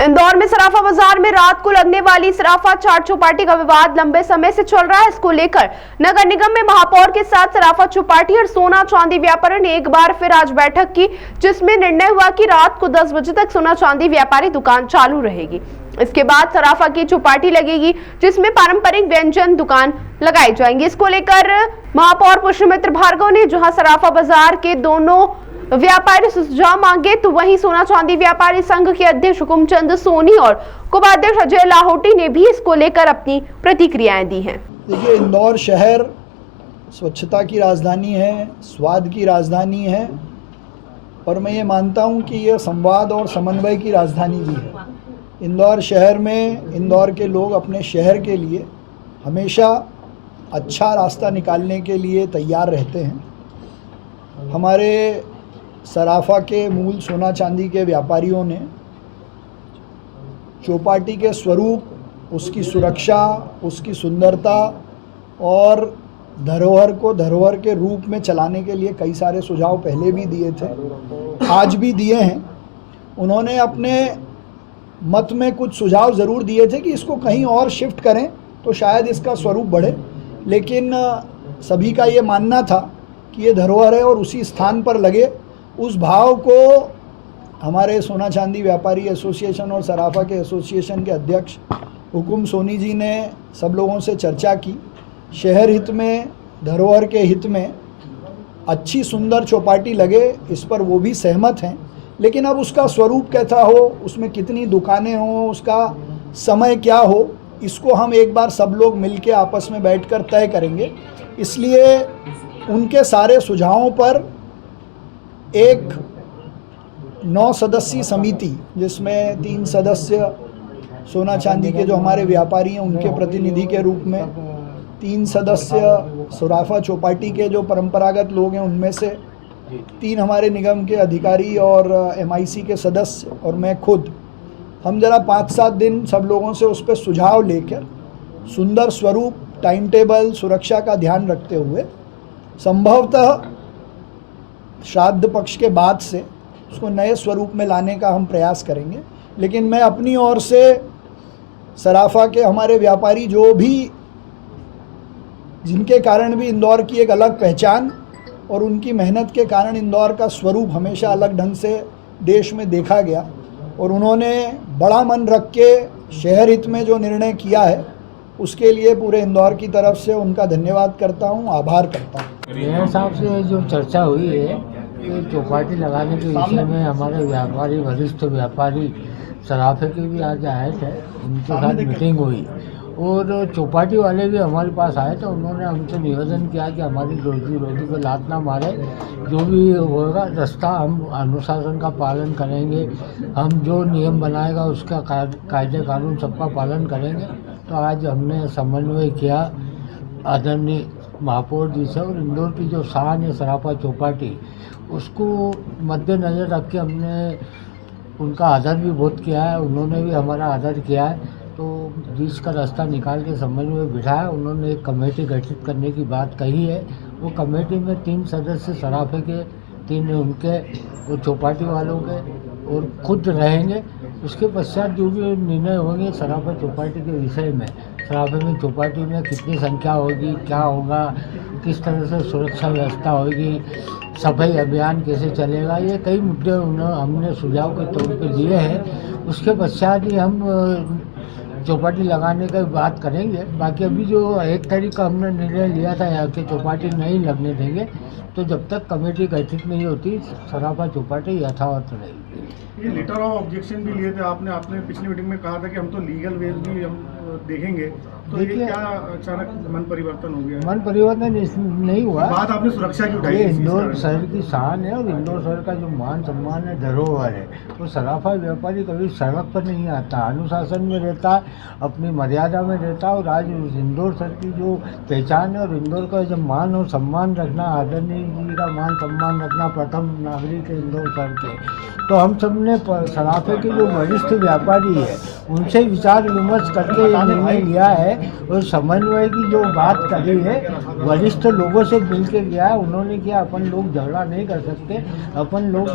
इंदौर में सराफा बाजार में रात को लगने वाली सराफा चाट चौपाटी का विवाद लंबे समय से चल रहा है। इसको लेकर नगर निगम में महापौर के साथ सराफा चौपाटी और सोना चांदी व्यापारी ने एक बार फिर आज बैठक की, जिसमें निर्णय हुआ कि रात को 10 बजे तक सोना चांदी व्यापारी दुकान चालू रहेगी। इसके बाद सराफा की चौपाटी लगेगी, जिसमें पारंपरिक व्यंजन दुकान लगाई जाएंगी। इसको लेकर महापौर पुष्पमित्र भार्गव ने जहां सराफा बाजार के दोनों व्यापारी सुझाव मांगे, तो वहीं सोना चांदी व्यापारी संघ के अध्यक्ष हुकुमचंद सोनी और उपाध्यक्ष अजय लाहौटी ने भी इसको लेकर अपनी प्रतिक्रियाएं दी हैं। देखिए, इंदौर शहर स्वच्छता की राजधानी है, स्वाद की राजधानी है और मैं ये मानता हूँ कि यह संवाद और समन्वय की राजधानी भी है। इंदौर शहर में इंदौर के लोग अपने शहर के लिए हमेशा अच्छा रास्ता निकालने के लिए तैयार रहते हैं। हमारे सराफा के मूल सोना चांदी के व्यापारियों ने चौपाटी के स्वरूप, उसकी सुरक्षा, उसकी सुंदरता और धरोहर को धरोहर के रूप में चलाने के लिए कई सारे सुझाव पहले भी दिए थे, आज भी दिए हैं। उन्होंने अपने मत में कुछ सुझाव ज़रूर दिए थे कि इसको कहीं और शिफ्ट करें तो शायद इसका स्वरूप बढ़े, लेकिन सभी का ये मानना था कि ये धरोहर है और उसी स्थान पर लगे। उस भाव को हमारे सोना चांदी व्यापारी एसोसिएशन और सराफा के एसोसिएशन के अध्यक्ष हुकुम सोनी जी ने सब लोगों से चर्चा की। शहर हित में, धरोहर के हित में अच्छी सुंदर चौपाटी लगे, इस पर वो भी सहमत हैं, लेकिन अब उसका स्वरूप कैसा हो, उसमें कितनी दुकानें हों, उसका समय क्या हो, इसको हम एक बार सब लोग मिलके आपस में बैठकर तय करेंगे। इसलिए उनके सारे सुझावों पर एक 9 सदस्यीय समिति, जिसमें 3 सदस्य सोना चांदी के जो हमारे व्यापारी हैं उनके प्रतिनिधि के रूप में, 3 सदस्य सराफा चौपाटी के जो परंपरागत लोग हैं उनमें से, 3 हमारे निगम के अधिकारी और MIC के सदस्य और मैं खुद, हम जरा 5-7 दिन सब लोगों से उस पर सुझाव लेकर सुंदर स्वरूप, टाइम टेबल, सुरक्षा का ध्यान रखते हुए संभवतः श्राद्ध पक्ष के बाद से उसको नए स्वरूप में लाने का हम प्रयास करेंगे। लेकिन मैं अपनी ओर से सराफा के हमारे व्यापारी जो भी, जिनके कारण भी इंदौर की एक अलग पहचान और उनकी मेहनत के कारण इंदौर का स्वरूप हमेशा अलग ढंग से देश में देखा गया और उन्होंने बड़ा मन रख के शहर हित में जो निर्णय किया है, उसके लिए पूरे इंदौर की तरफ से उनका धन्यवाद करता हूं, आभार करता हूं। मेरे हिसाब से जो चर्चा हुई है कि चौपाटी लगाने के विषय में हमारे व्यापारी, वरिष्ठ व्यापारी सराफे के भी आज आए थे, उनके साथ मीटिंग हुई और चौपाटी वाले भी हमारे पास आए थे। उन्होंने हमसे निवेदन किया कि हमारी रोजी रोटी को लात ना मारे, जो भी होगा रास्ता हम अनुशासन का पालन करेंगे, हम जो नियम बनाएगा उसका कायदे कानून सबका पालन करेंगे। तो आज हमने समन्वय किया आदरणीय महापौर जी से और इंदौर की जो शान है सराफा चौपाटी, उसको मद्देनज़र रख के हमने उनका आदर भी बहुत किया है, उन्होंने भी हमारा आदर किया है। तो बीच का रास्ता निकाल के समन्वय बिठाया। उन्होंने एक कमेटी गठित करने की बात कही है। वो कमेटी में 3 सदस्य सराफे के, 3 उनके और चौपाटी वालों के और खुद रहेंगे। उसके पश्चात जो भी निर्णय होंगे सराफा चौपाटी के विषय में, सराफे में चौपाटी में कितनी संख्या होगी, क्या होगा, किस तरह से सुरक्षा व्यवस्था होगी, सफाई अभियान कैसे चलेगा, ये कई मुद्दे हमने सुझाव के तौर पे दिए हैं। उसके पश्चात ही हम चौपाटी लगाने की बात करेंगे। बाकी अभी जो 1 तारीख का हमने निर्णय लिया था कि चौपाटी नहीं लगने देंगे, तो जब तक कमेटी गठित नहीं होती सराफा चौपाटी यथावत रहेगी। ये लेटर ऑफ ऑब्जेक्शन भी लिए थे आपने पिछली मीटिंग में कहा था कि हम तो लीगल वेज भी हम देखेंगे, तो ये क्या अचानक मन परिवर्तन हो गया? मन परिवर्तन नहीं हुआ, बात आपने सुरक्षा की उठाई। ये इंदौर शहर की शान है और इंदौर शहर का जो मान सम्मान है, धरोहर है। तो सराफा व्यापारी कभी सड़क पर नहीं आता, अनुशासन में रहता, अपनी मर्यादा में रहता और आज इंदौर शहर की जो पहचान है और इंदौर का जो मान और सम्मान रखना, आदरणीय जी का मान सम्मान रखना, प्रथम नागरिक है इंदौर शहर के। तो हम सब ने सराफे के जो वरिष्ठ व्यापारी है उनसे विचार विमर्श करके ये निर्णय लिया है और समन्वय की जो बात करी है वरिष्ठ लोगों से मिल के किया है। उन्होंने किया, अपन लोग झगड़ा नहीं कर सकते, अपन लोग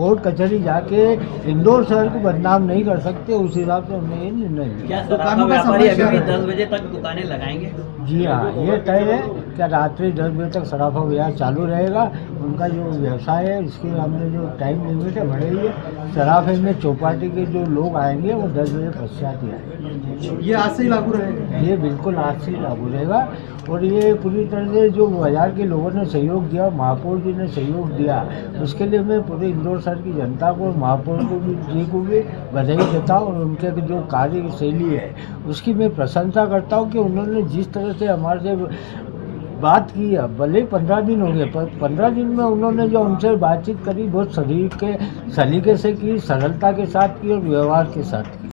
कोर्ट कचहरी जाके इंदौर शहर को बदनाम नहीं कर सकते, उस हिसाब से हमने ये निर्णय लिया। क्या सराफा व्यापारी अभी भी 10 बजे तक दुकानें लगाएंगे? जी हाँ, ये तय है कि रात्रि 10 बजे तक सराफा बाजार चालू रहेगा। उनका जो व्यवसाय है इसके हमने जो टाइम लिमिट है बढ़ाई है। सराफे में चौपाटी के जो लोग आएंगे वो 10 बजे पश्चात ही आएंगे। ये आज से ही लागू रहेगा? ये बिल्कुल आज से ही लागू रहेगा और ये पूरी तरह से जो बाजार के लोगों ने सहयोग दिया, महापौर जी ने सहयोग दिया, उसके लिए मैं पूरे इंदौर शहर की जनता को, महापौर को भी बधाई देता हूँ और उनके जो कार्यशैली है उसकी मैं प्रशंसा करता हूँ कि उन्होंने जिस तरह से हमारे से बात की है, भले 15 दिन हो गए पर 15 दिन में उन्होंने जो हमसे बातचीत करी बहुत सलीके से की, सरलता के साथ की और व्यवहार के साथ की।